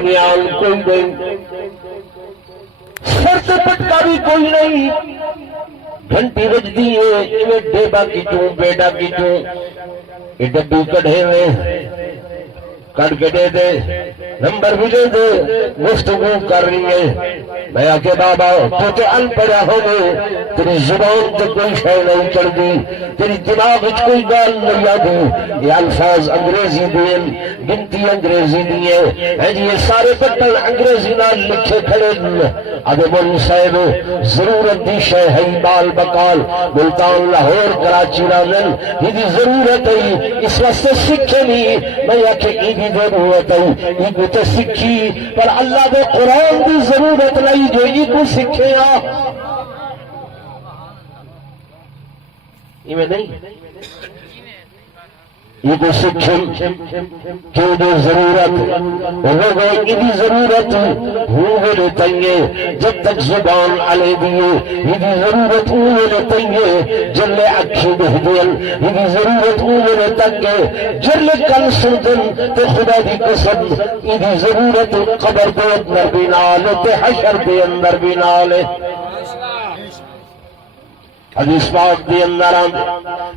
اطمینان کوئی نہیں، سر سے پٹکا بھی کوئی نہیں، گھنٹی بجتی ہے ڈیبا کی چوں بیٹا کی چوں یہ ڈبی کڑھے میں کٹ کے دے دے، نمبر بھی دے دے، گفتگو کر رہی ہے۔ میں آکے بابا تو تے ان پڑھا ہو گئے، تیری زبان تے کوئی شے نہیں چڑھ دی، تیری دماغ وچ کوئی گال نہیں آدی، یہ الفاظ انگریزی دین، گنتی انگریزی دیے ہے جی، یہ سارے بٹن انگریزی نال لکھے کھڑے ادے مول صاحب ضرورت دی شے ہے بال بکال ملتان لاہور کراچی راول یہ ضرورت ہے، اس واسطے سکھے نہیں میں آکے کی ضرورت ہے، یہ کو تے سکھی پر اللہ دے قرآن دی ضرورت نہیں جو یہ کو سکھے آ میں نہیں یہ کو سکھن کیوں دے ضرورت وہ گئے کی ضرورت ہوں تنگے جب تک زبان علی دیے یہ ضرورت ہوں تنگے جلے اکھی بہدین یہ ضرورت ہوں تنگے جلے کل سردن تو خدا دی قسم یہ ضرورت قبر دے اندر بھی نالے تے حشر دے اندر بھی نالے۔ حدیث پاک دی اندر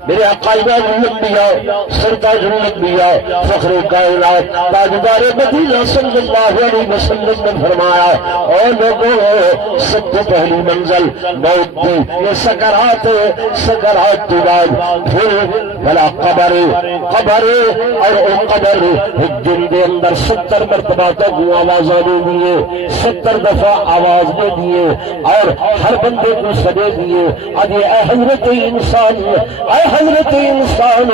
میرے آقا امام الانبیاء سرتاج الانبیاء فخر کائنات تاجدار مدینہ صلی اللہ علیہ وسلم نے فرمایا اے لوگوں سب سے پہلی منزل موت دی، یہ سکرات سکرات کے بعد پھر بلا قبر قبر اور او قبر ایک دن دے اندر 70 مرتبہ تک آوازاں دے دیے، 70 دفعہ آواز دے دیے اور ہر بندے کو سجے دیے ادھے اے حضرت انسان اے حضرت انسان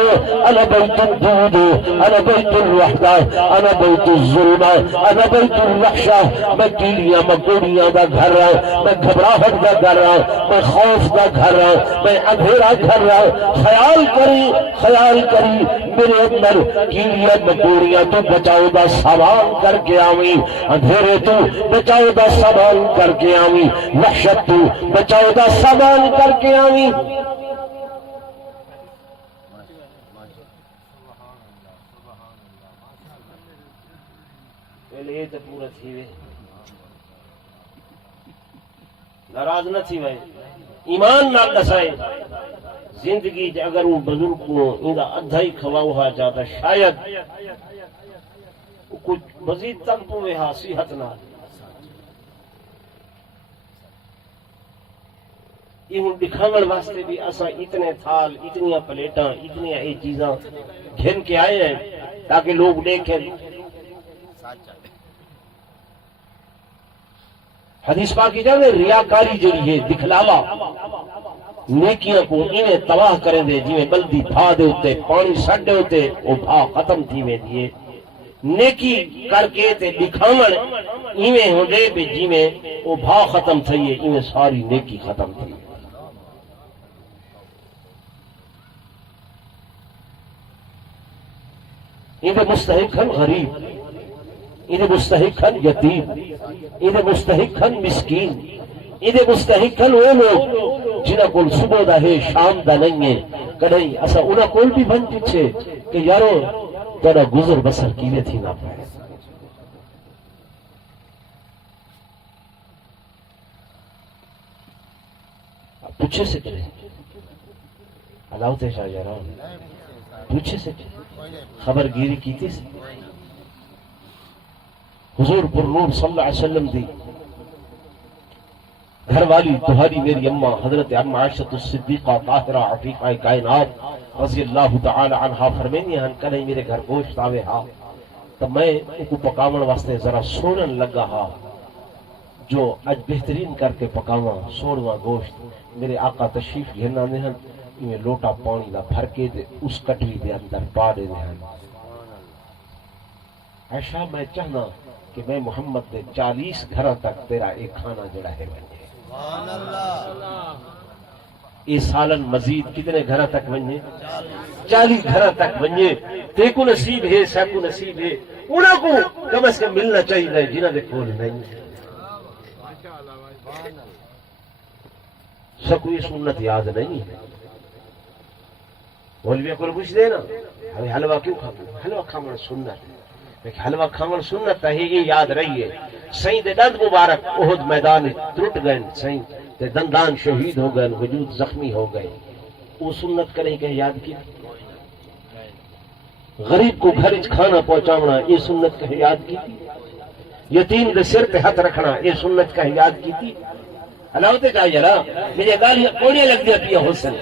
انا بیت الدود انا بیت الوحدہ انا بیت الظلم انا بیت الوحشہ، میں کیلیاں مکوڑیاں دا گھر رہا، میں گھبراہٹ دا گھر رہا، میں خوف دا گھر رہا، میں اندھیرا گھر رہا۔ خیال کری میرے اندر کیلیاں مکوڑیاں تو بچاؤ دا سامان کر کے آویں، اندھیرے تو بچاؤ دا سامان کر کے آویں، وحشت تو بچاؤ دا سامان کر کے آویں۔ پہلے تو پورا تھی وے ناراض نہ تھی وے ایمان نہ دسائے زندگی اگر وہ بزرگ کو ان ادھا ہی کھوا ہوا جاتا شاید کچھ مزید تک پوے ہاں صحت نہ یہ ہوں دکھاون واسطے بھی اسا اتنے تھال اتنی پلیٹاں اتنی یہ چیزاں گھن کے آئے ہیں تاکہ لوگ دیکھیں۔ حدیث پاک کی جانے ریاکاری جڑی ہے دکھلاوا نیکیاں کو انہیں تباہ کریں دے جی میں بلدی بھا دے ہوتے پانی سڈے ہوتے وہ بھا ختم تھی میں دیے، نیکی کر کے تے دکھاون ایویں ہو دے بھی جی میں وہ بھا ختم تھئیے ایویں ساری نیکی ختم تھی۔ انہیں مستحق ہن غریب، انہیں مستحق ہن یتیم، انہیں مستحق ہن مسکین، انہیں مستحق ہن وہ لوگ جنہاں کول صبح دا ہے شام دا نہیں ہے کدھیں اسا انہاں کول بھی بن پیچھے کہ یارو تیرا گزر بسر کیویں تھی نہ پائے۔ پوچھے سے کرے علاوہ شاہ جران پوچھے سے خبر گیری کیتی سے حضور پر نور صلی اللہ علیہ وسلم دی گھر والی تمہاری میری اماں حضرت ام عائشہ الصدیقہ طاہرہ عفیفہ کائنات رضی اللہ تعالی عنہا فرمینی ہن کہیں میرے گھر گوشت آوے ہاں تو میں ان کو پکاون واسطے ذرا سوڑن لگا ہاں جو اج بہترین کر کے پکاواں سوڑواں گوشت میرے آقا تشریف گھرنا نے ہن میں لوٹا پانی دا بھر کے دے اس کٹوی دے اندر پا دے ہن۔ عائشہ میں چاہنا کہ میں محمد دے 40 گھراں تک تیرا ایک کھانا جڑا ہے بنے سبحان اللہ، اس سالن مزید کتنے گھراں تک بنے 40 گھراں تک بنے، تے کو نصیب ہے سب کو نصیب ہے، انہاں کو کم از کم ملنا چاہیے جنہاں دے کول نہیں سب کو یہ سنت یاد نہیں ہے۔ مولوی کو پوچھ دے نا ابھی حلوہ کیوں کھاتے؟ حلوہ کھانا سنت ہے، ایک حلوہ کھاون سنت ہے، یہ یاد رہیے۔ سائیں دے دند مبارک احد میدان ٹوٹ گئے، سائیں دے دندان شہید ہو گئے، وجود زخمی ہو گئے، وہ سنت کریں کہ یاد کی؟ غریب کو گھر کھانا پہنچاونا یہ سنت کہ یاد کی تھی؟ یتیم دے سر پہ ہاتھ رکھنا یہ سنت کہ یاد کی تھی؟ اللہ ہوتے چاہیے نا مجھے گالیاں کوڑیاں لگ جاتی ہیں حسن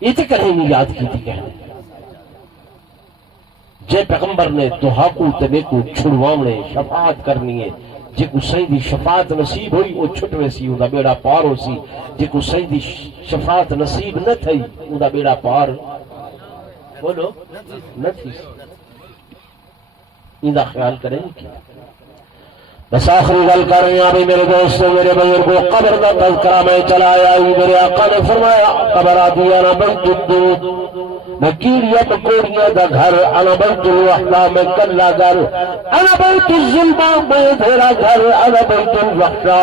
یہ تو کہیں نہیں یاد کی تھی کہنے جے پیغمبر نے دہاکو تبے کو چھڑواونے شفاعت کرنی ہے، جے کو صحیح دی شفاعت نصیب ہوئی وہ چھٹوے سی اُندا بیڑا پار ہو سی، جے کو صحیح دی شفاعت نصیب نہ تھی اُندا بیڑا پار بولو نہ تھی۔ اِندا خیال کریں کیا؟ بس آخری گل کر رہے ہیں ابھی میرے دوستوں میرے بزرگوں، قبر کا تذکرہ میں چلا آیا ہوں۔ میرے آقا نے فرمایا قبر آدیا نہ بیت الدود، میں کیڑیاں مکوڑیاں دا گھر، انا بیت الوحدہ میں کلا گھر، انا بیت الظلمہ میں اندھیرا گھر، انا بیت الوحدہ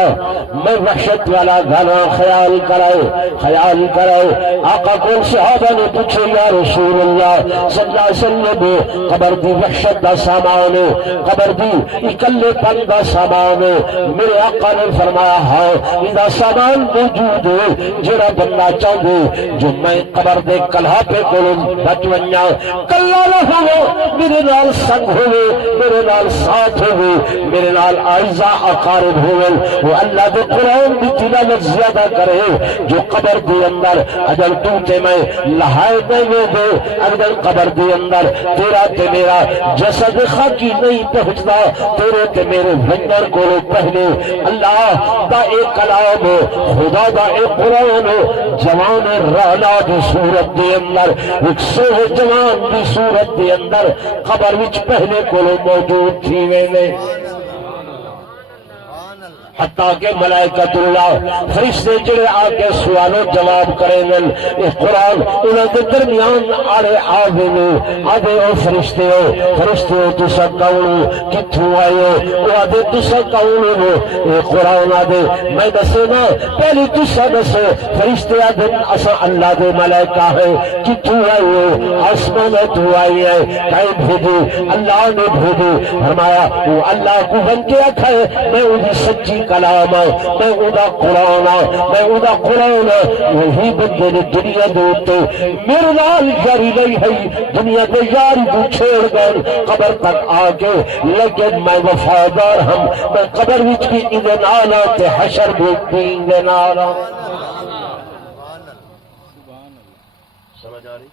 میں وحشت والا گھر۔ خیال کرو آقا کو صحابہ نے پوچھے یا رسول اللہ صلی اللہ علیہ وسلم قبر دی وحشت دا سامان، قبر دی اکلے پن دا سامان، میرے آقا نے فرمایا ہاں ادا سامان موجود ہے، جڑا بندہ چاہے جو میں قبر دے کلہا پہ کولوں بچ ونجا، کلا نہ ہوے میرے نال سنگ ہوے، میرے نال ساتھ ہوے، میرے نال اعزاء اقارب ہوے، وہ اللہ دے قرآن دی تلاوت زیادہ کرے، جو قبر دے اندر اجل ٹوٹے میں لہائے نہیں دے، اگر قبر دے اندر تیرا تے میرا جسد خاکی نہیں پہنچتا، تیرے تے میرے ونجر کو پہلے اللہ دا ایک کلام خدا دا ایک قرآن جوان رانا دی صورت دے اندر، ایک سوہ جوان دی صورت دے اندر قبر وچ پہلے کو موجود تھی وینے، حتیٰ کہ ملائکۃ اللہ فرشتے جڑے آ کے سوال و جواب کریں گے یہ قرآن انہوں کے درمیان آڑے آگے آدھے او فرشتے ہو تسا کون کتھوں آئے ہو، وہ آدھے تسا کون ہو، یہ قرآن آدھے میں دسے نا پہلی تسا دسو، فرشتے آدھے اسا اللہ دے ملائکہ ہے، کتھوں آئے ہو، آسمان تو آئی ہے، کہیں بھیجے اللہ نے بھیجے، فرمایا وہ اللہ کو بن کے رکھا ہے، میں انہیں سچی کلام میں ادا قرآن میں ادا قرآن وہی بندے نے دنیا دوتے میرے نال یاری نہیں ہے، دنیا دے یاری کو چھوڑ گئے قبر تک آ کے، لیکن میں وفادار ہم، میں قبر وچ کی اندے نالا تے حشر بھی اندے نالا۔ سمجھ آ رہی؟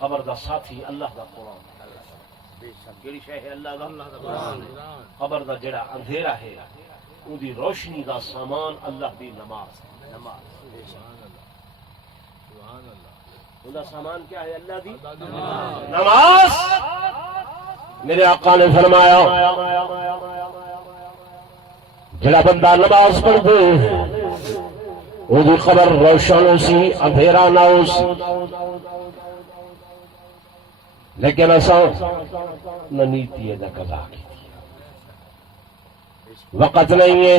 قبر دا ساتھی اللہ دا قرآن، جڑی شے ہے اللہ دا قبر دا جڑا اندھیرا ہے او دی روشنی دا سامان اللہ دی نماز ہے، او دا سامان کیا ہے؟ اللہ دی نماز۔ میرے آقا نے فرمایا جڑا بندہ نماز پڑھ دے او دی قبر روشن ہو سی، اندھیرا نہ ہو سی، لیکن ایسا نہ نیتی ہے نہ قضا کی، وقت نہیں ہے،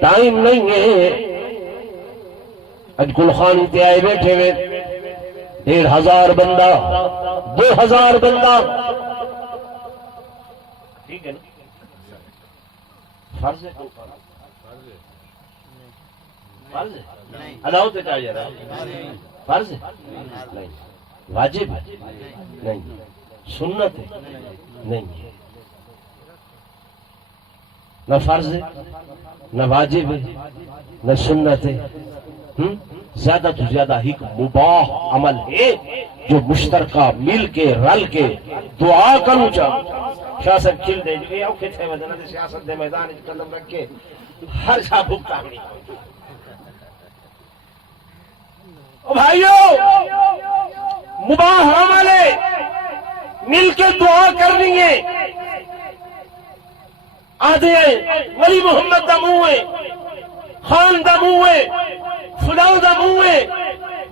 ٹائم نہیں ہے۔ اج گل خانی تے آئے بیٹھے ہوئے 1500 بندہ 2000 بندہ، ٹھیک ہے نا؟ فرض ہے فرض ہے اللہ ہوتے چاہیے فرض ہے نہیں، واجب ہے نہیں، سنت ہے نہیں، نہ فرض ہے نہ واجب ہے نہ سنت ہے، زیادہ تو زیادہ ایک مباح عمل ہے جو مشترکہ مل کے رل کے دعا کروں چاہ شاہ صاحب کھل دے جو اوکھے تھے مدنہ دے سیاست دے میدان قدم رکھ کے ہر جا بھگتا نہیں۔ او بھائیو مباح عمل ہے، مل کے دعا کرنی ہے، آدھے ولی محمد دا منہ ہے، خان دا منہ ہے، فلاں دا منہ ہے،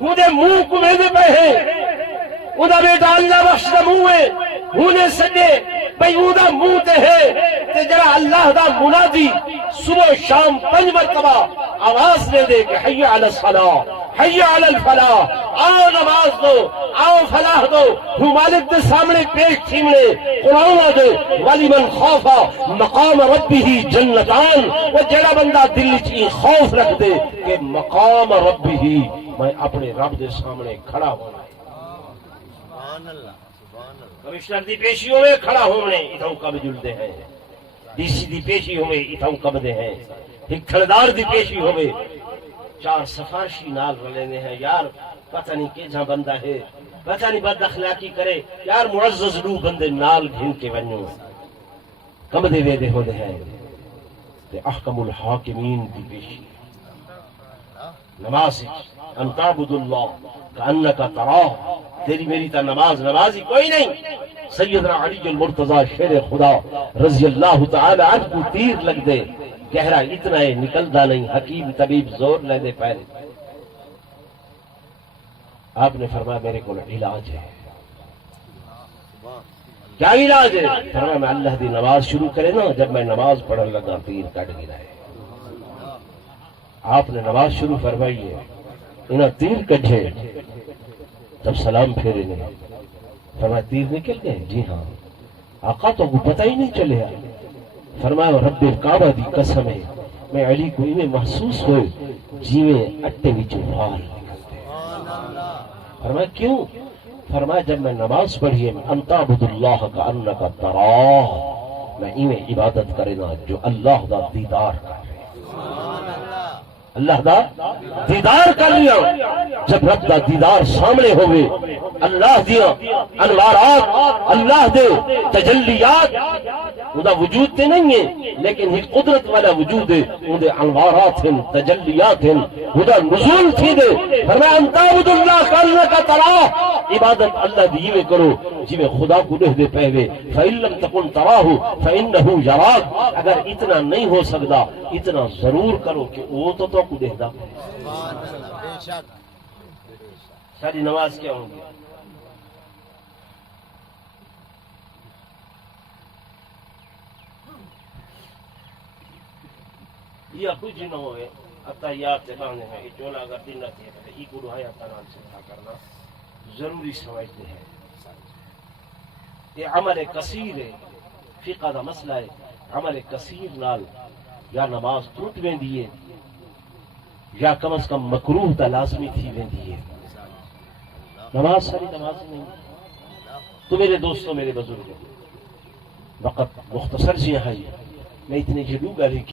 مجھے منہ کو میں دے پہ ہے، اُدا بیٹا اللہ بخش دا منہ ہے، ہونے سجے بھئی اُدا منہ تے ہے، تے جرا اللہ دا منادی صبح شام 5 مرتبہ آواز دے دے کہ حی علی الصلاۃ حی علی الفلاح آؤ نماز دو، آؤ فلاح دو، ہوں مالک کے سامنے پیش تھیمنے قرآن آ دے وَلِمَنْ خَافَ مقام ربه جنتان، وہ جڑا بندہ دل چ خوف رکھ دے کہ مقام ربه میں اپنے رب دے سامنے کھڑا ہونا ہے، سبحان اللہ سبحان اللہ کمشنر دی پیشی ہوئے کھڑا ہونے اتھوں کب جلدے ہیں، ڈی سی دی پیشی ہوئے اتھوں کب دے ہیں، ایک کھڑدار دی پیشی ہوئے چار سفارشی نال رلینے ہیں، یار پتہ نہیں کہ جہاں بندہ ہے، پتہ نہیں بد اخلاقی کرے، یار معزز لو بندے نال گھن کے ونیو کم دے ویدے ہو دے ہیں تے احکم الحاکمین دی پیشی نماز ان تعبد اللہ کانک تراہ، تیری میری تا نمازی کوئی نہیں۔ سیدنا علی المرتضی شیر خدا رضی اللہ تعالی عنہ کو تیر لگ دے گہرا اتنا ہے نکلدا نہیں، حکیم طبیب زور لے دے پہلے، آپ نے فرمایا میرے کو علاج ہے، کیا علاج ہے؟ فرمایا میں اللہ دی نماز شروع کرے نا، جب میں نماز پڑھن لگا تیر کٹ گرا ہے، آپ نے نماز شروع فرمائی ہے، انہاں تیر کٹھے جب سلام پھیرے نے فرمایا تیر نکل گئے؟ جی ہاں۔ آقا تو کو پتہ ہی نہیں چلے، فرمایا رب کعبہ دی قسم ہے میں علی کو میں محسوس ہوئے جیویں اٹے وچ وال نکلتے، فرمایا کیوں؟ فرمایا جب میں نماز پڑھی ہے ان تعبد اللہ کانک تراہ، میں ایویں عبادت کرے نا جو اللہ دا دیدار کر رہے، اللہ دا دیدار کر لیا، جب رب دا دیدار سامنے ہوئے، اللہ دیا انوارات، اللہ دے تجلیات، وہ دا وجود تے نہیں ہے لیکن ہی قدرت والا وجود ہے، وہ دے انوارات ہیں، تجلیات ہیں، وہ دا نزول تھی دے، فرمایا ان تعبد اللہ کانک تراہ، عبادت اللہ دی میں کرو جی میں خدا کو دے دے پہوے، فَإِن لَمْ تَكُنْ تَرَاهُ فَإِنَّهُ يَرَاكَ، اگر اتنا نہیں ہو سکتا اتنا ضرور کرو کہ وہ تو کو دیکھتا۔ سبحان اللہ بے شک ساری نماز کیا ہوں گی؟ یہ کچھ نہ ہوئے اتحیات سے باندھے ہیں، یہ چولا اگر دن رہتی ہے یہ کو دعایا تنال سے تھا کرنا ضروری سمجھتے ہیں، یہ عمل کثیر ہے، فقہ دا مسئلہ ہے، عمل کثیر نال یا نماز ٹوٹ ویندی ہے یا کم از کم مکروہ تا لازمی تھی ویندی ہے، نماز ساری نماز نہیں۔ تو میرے دوستوں، میرے بزرگوں، وقت مختصر سی ہے، میں اتنے جلو گا